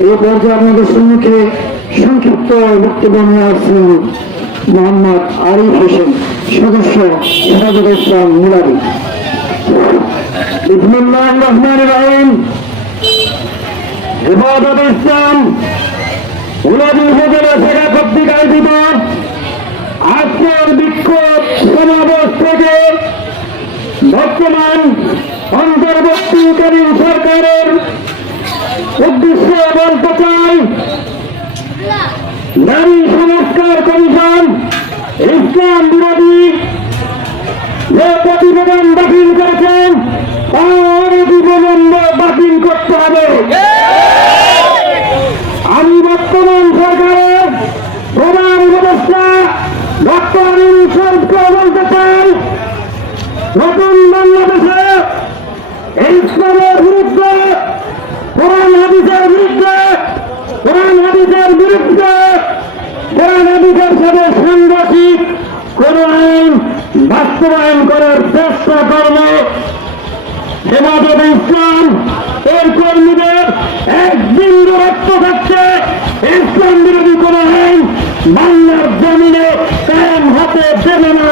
এই পর্যায়ে আমাদের সম্মুখে সংক্ষিপ্ত বক্তব্য নিয়ে আসছেন মোহাম্মদ আরিফ হোসেন, সদস্য হেফাজত ইসলাম মুলাদি। বিসমিল্লাহির রহমানির রহিম। হেফাজত ইসলাম মুলাদি উপজেলা শাখা কর্তৃক আয়োজিত আজকের বিক্ষোভ সমাবেশ থেকে বর্তমান অন্তর্বর্তীকালীন সরকারের উদ্দেশ্যে বলতে চাই, নারী সংস্কার কমিশন ইসলাম বিরোধী যে প্রতিবেদন দাখিল করেছেন তা অনতিবিলম্বে বাতিল করতে হবে। আমি বর্তমান সরকারের প্রধান উপদেষ্টা ডক্টর ইউনূসকে বলতে চাই, নতুন বাংলাদেশে ইসলামের বিরুদ্ধে, কোরআন হাদিসের বিরুদ্ধে, কোরআন হাদিসের বিরুদ্ধে, কোরআন হাদিসের সাথে সাংঘর্ষিক কোন আইন বাস্তবায়ন করার চেষ্টা করবে হেফাজত ইসলাম। এর কর্মীদের একদিন রক্ত থাকছে ইসলাম বিরোধী কোন আইন বাংলার জমিনে কায়েম হতে দেবে না।